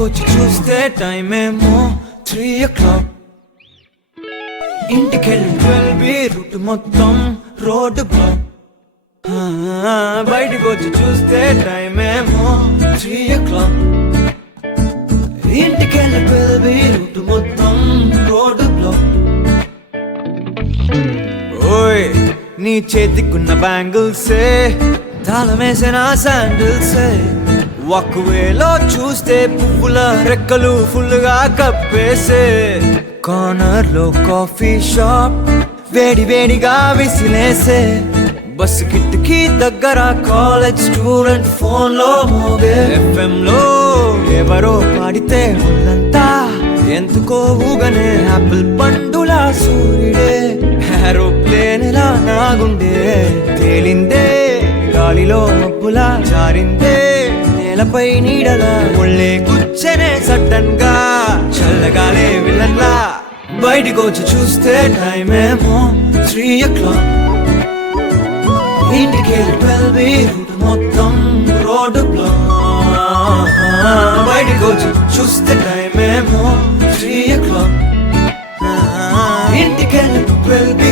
బయటకొచ్చి చూస్తే టైం ఏమో 3 o'clock. ఇంటికెళ్ళి 12B రూట్ మొత్తం రోడ్డు బ్లాక్. బయటకొచ్చి చూస్తే టైం ఏమో 3 o'clock. ఇంటికెళ్ళి 12B రూట్ మొత్తం రోడ్డు బ్లాక్. ఓయ్ నీ చేతికున్న బ్యాంగిల్సే తాళమేసిన శాండిల్సే ఒక్కవేలో చూస్తే పువ్వుల రెక్కలు ఫుల్గా కప్పేసే. కార్నర్ లో కాఫీ షాప్ వేడి వేడిగా విసిలేసే. బస్సు కిటికీ దగ్గర కాలేజ్ స్టూడెంట్ ఫోన్ లో మోగే. FM లో ఎవరో పాడితే ఒళ్ళంతా ఎందుకో ఊగనే. యాపిల్ పండులా సూర్యుడే ఏరోప్లేన్ లా నాగుండే. తేలిందే గాలిలో మబ్బులా జారిందే. నేలపై నీడలా ఒళ్ళే కూర్చనే సడన్ గా చల్లగాలే విలన్లా. బయటకొచ్చి చూస్తే టైం ఏమో 3 o'clock. ఇంటికెళ్ళి 12B రూట్ మొత్తం రోడ్డు బ్లాక్. బయటకొచ్చి చూస్తే టైం ఏమో 3 o'clock. ఇంటికెళ్ళి 12B